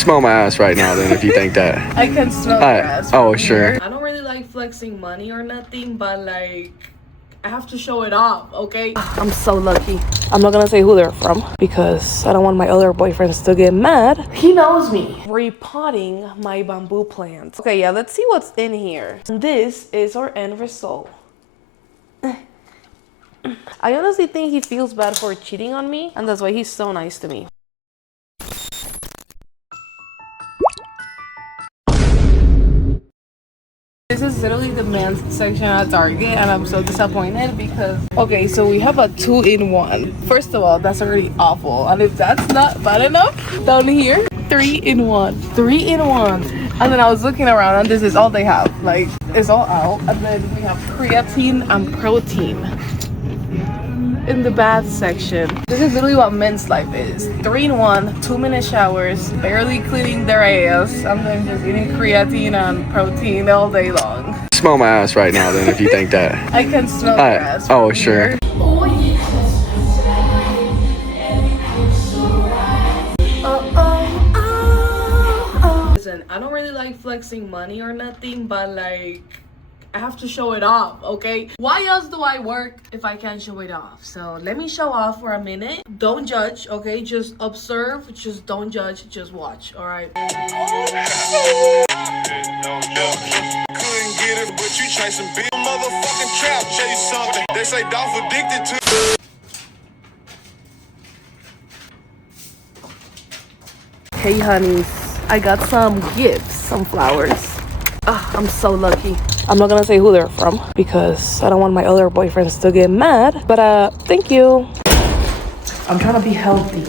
Smell my ass right now then if you think that. I can smell your ass. Oh, sure. I don't really like flexing money or nothing, but like, I have to show it off, okay? I'm so lucky. I'm not gonna say who they're from because I don't want my other boyfriends to get mad. He knows me. Repotting my bamboo plants. Okay, yeah, let's see what's in here. This is our end result. I honestly think he feels bad for cheating on me, and that's why he's so nice to me. This is literally the men's section at Target, and I'm so disappointed because, okay, so we have a 2-in-1. First of all, that's already awful. And if that's not bad enough, down here, 3-in-1. 3-in-1. And then I was looking around, and this is all they have. Like, it's all out. And then we have creatine and protein in the bath section. This is literally what men's life is. 3-in-1, 2-minute showers, barely cleaning their ass, and then just eating creatine and protein all day long. Smell my ass right now then if you think that. I can smell your ass. Oh, sure. Listen, I don't really like flexing money or nothing, but like, I have to show it off, okay? Why else do I work if I can't show it off? So let me show off for a minute. Don't judge, okay? Just observe, just don't judge, just watch, all right? Couldn't get it, but you chasing big motherfucking trap, chase something. They say Dolph addicted to. Hey honeys, I got some gifts, some flowers. I'm so lucky. I'm not gonna say who they're from because I don't want my other boyfriends to get mad, but thank you. I'm trying to be healthy.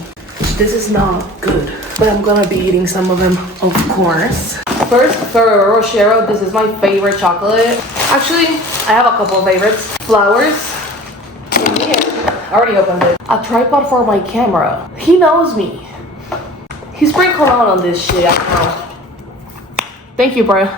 This is not good, but I'm gonna be eating some of them, of course. First, Ferrero Rocher, this is my favorite chocolate. Actually, I have a couple of favorites. Flowers. In here. I already opened it. A tripod for my camera. He knows me. He sprayed cologne on this shit. I know. Thank you, bro.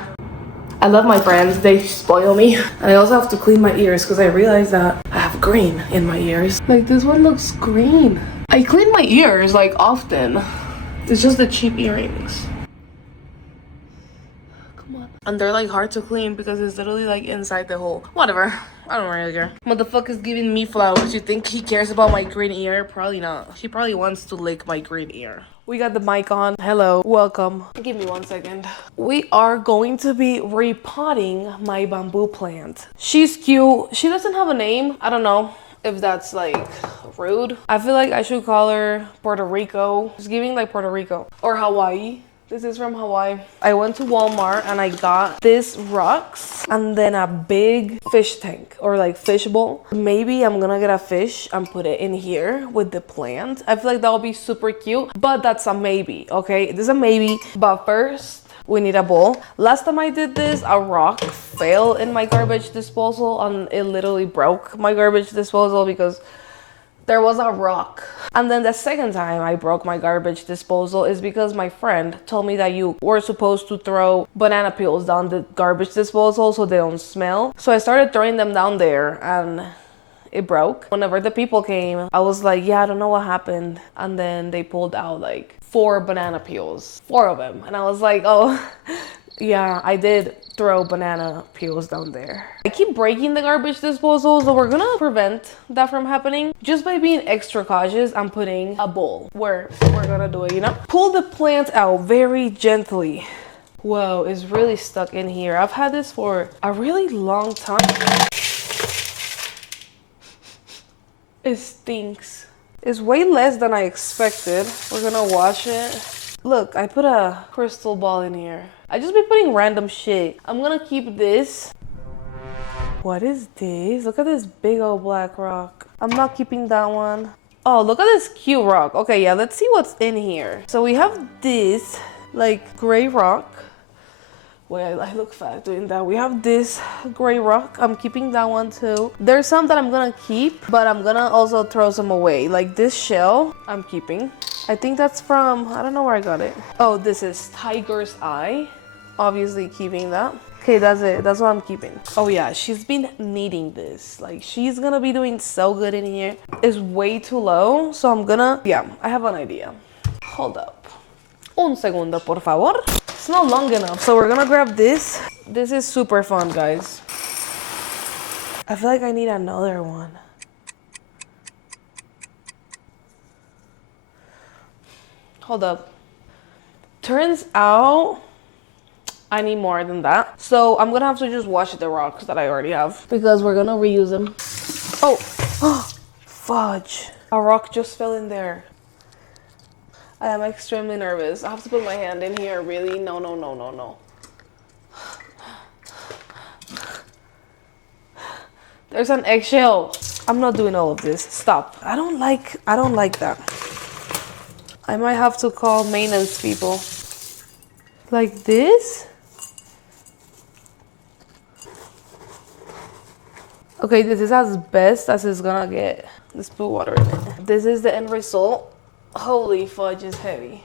I love my friends, they spoil me. And I also have to clean my ears because I realized that I have green in my ears. Like, this one looks green. I clean my ears like often. It's just the cheap earrings. Come on. And they're like hard to clean because it's literally like inside the hole. Whatever, I don't really care. Motherfucker's giving me flowers. You think he cares about my green ear? Probably not. He probably wants to lick my green ear. We got the mic on. Hello, welcome. Give me 1 second. We are going to be repotting my bamboo plant. She's cute. She doesn't have a name. I don't know if that's like rude. I feel like I should call her Puerto Rico. It's giving like Puerto Rico or Hawaii. This is from Hawaii. I went to Walmart and I got these rocks and then a big fish tank or like fish bowl. Maybe I'm gonna get a fish and put it in here with the plant. I feel like that would be super cute, but that's a maybe, okay? This is a maybe, but first we need a bowl. Last time I did this, a rock fell in my garbage disposal and it literally broke my garbage disposal because there was a rock. And then the second time I broke my garbage disposal is because my friend told me that you were supposed to throw banana peels down the garbage disposal so they don't smell. So I started throwing them down there and it broke. Whenever the people came, I was like, yeah, I don't know what happened. And then they pulled out like 4 banana peels, 4 of them. And I was like, oh, yeah, I did throw banana peels down there. I keep breaking the garbage disposal, so we're gonna prevent that from happening just by being extra cautious and putting a bowl where we're gonna do it, you know? Pull the plant out very gently. Whoa, it's really stuck in here. I've had this for a really long time. It stinks. It's way less than I expected. We're gonna wash it. Look, I put a crystal ball in here. I just be putting random shit. I'm gonna keep this. What is this? Look at this big old black rock. I'm not keeping that one. Oh, look at this cute rock. Okay, yeah, let's see what's in here. So we have this like gray rock. Wait, I look fat doing that. We have this gray rock. I'm keeping that one too. There's some that I'm gonna keep, but I'm gonna also throw some away. Like this shell, I'm keeping. I think that's from, I don't know where I got it. Oh, this is tiger's eye. Obviously keeping that. Okay, that's it. That's what I'm keeping. Oh yeah, she's been needing this. Like, she's gonna be doing so good in here. It's way too low, so I'm gonna, yeah, I have an idea. Hold up. Un segundo, por favor. It's not long enough, so we're gonna grab this. This is super fun, guys. I feel like I need another one. Hold up. Turns out I need more than that. So I'm gonna have to just wash the rocks that I already have because we're gonna reuse them. Oh, fudge. A rock just fell in there. I am extremely nervous. I have to put my hand in here, really? No, no, no, no, no. There's an eggshell. I'm not doing all of this. Stop. I don't like that. I might have to call maintenance people. Like this? Okay, this is as best as it's gonna get. Let's put water in it. This is the end result. Holy fudge, is heavy.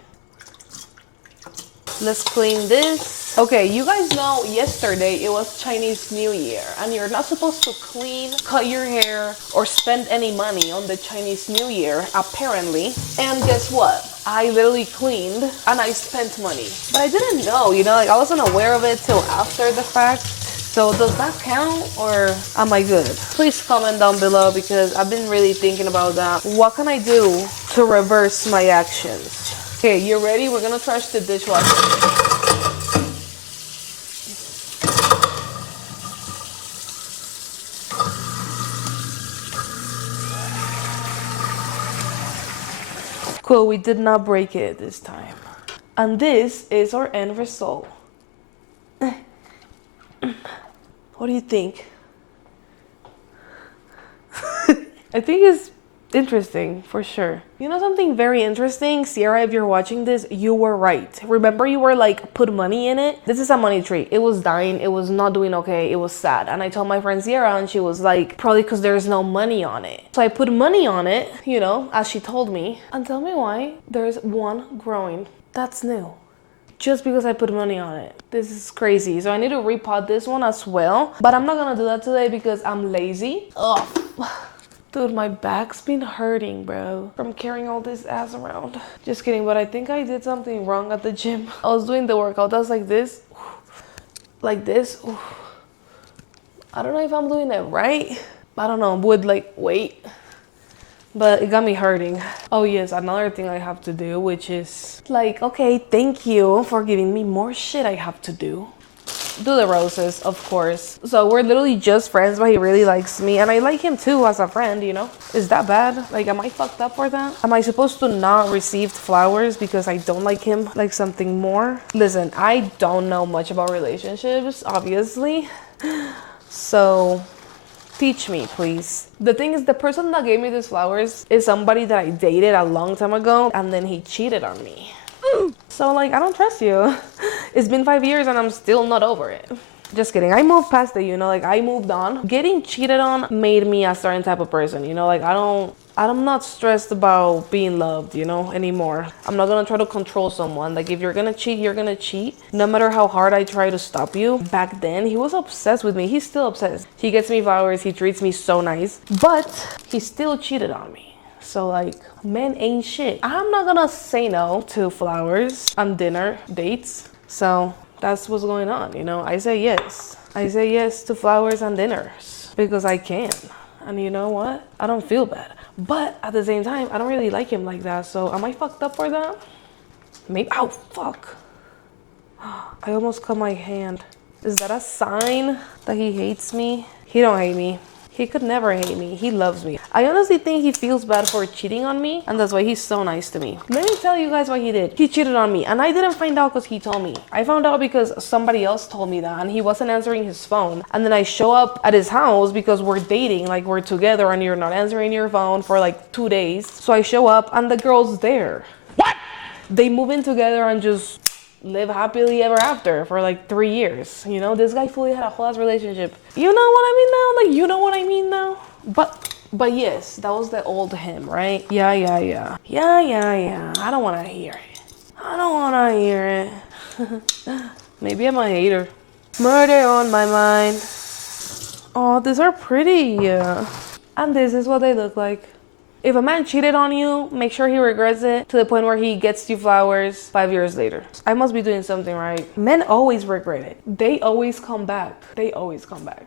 Let's clean this. Okay, you guys know yesterday it was Chinese New Year and you're not supposed to clean, cut your hair, or spend any money on the Chinese New Year, apparently. And guess what? I literally cleaned and I spent money. But I didn't know, you know, like I wasn't aware of it till after the fact. So does that count or am I good? Please comment down below because I've been really thinking about that. What can I do to reverse my actions? Okay, you ready? We're gonna trash the dishwasher. Cool, we did not break it this time. And this is our end result. What do you think? I think it's interesting, for sure. You know something very interesting? Sierra, if you're watching this, you were right. Remember you were like, put money in it? This is a money tree. It was dying. It was not doing okay. It was sad. And I told my friend Sierra and she was like, probably because there's no money on it. So I put money on it, you know, as she told me. And tell me why there's one growing. That's new. Just because I put money on it. This is crazy. So I need to repot this one as well. But I'm not gonna do that today because I'm lazy. Ugh. Dude, my back's been hurting, bro, from carrying all this ass around. Just kidding, but I think I did something wrong at the gym. I was doing the workout. I was like this. Like this. I don't know if I'm doing it right. I don't know, with like weight. But it got me hurting. Oh yes, another thing I have to do, which is like, okay, thank you for giving me more shit I have to do. Do the roses, of course. So we're literally just friends, but he really likes me. And I like him too as a friend, you know? Is that bad? Like, am I fucked up for that? Am I supposed to not receive flowers because I don't like him? Like something more? Listen, I don't know much about relationships, obviously. So teach me, please. The thing is, the person that gave me these flowers is somebody that I dated a long time ago, and then he cheated on me. So like, I don't trust you. It's been 5 years and I'm still not over it. Just kidding. I moved past it, you know, like I moved on. Getting cheated on made me a certain type of person, you know, like I'm not stressed about being loved, you know, anymore. I'm not gonna try to control someone. Like if you're gonna cheat, you're gonna cheat. No matter how hard I try to stop you. Back then, he was obsessed with me. He's still obsessed. He gets me flowers. He treats me so nice, but he still cheated on me. So like, men ain't shit. I'm not gonna say no to flowers and dinner dates. So that's what's going on, you know. I say yes. I say yes to flowers and dinners because I can. And you know what? I don't feel bad. But at the same time, I don't really like him like that. So am I fucked up for that? Maybe. Ow, fuck. I almost cut my hand. Is that a sign that he hates me? He don't hate me. He could never hate me. He loves me. I honestly think he feels bad for cheating on me, and that's why he's so nice to me. Let me tell you guys what he did. He cheated on me, and I didn't find out because he told me. I found out because somebody else told me that, and he wasn't answering his phone. And then I show up at his house because we're dating, like we're together, and you're not answering your phone for like 2 days. So I show up, and the girl's there. What? They move in together and just live happily ever after for like 3 years. You know, this guy fully had a whole ass relationship. You know what I mean now? Like, you know what I mean now? But yes, that was the old him, right? Yeah. I don't want to hear it. I don't want to hear it. Maybe I'm a hater. Murder on my mind. Oh, these are pretty. And this is what they look like. If a man cheated on you, make sure he regrets it to the point where he gets you flowers 5 years later. I must be doing something right. Men always regret it. They always come back. They always come back.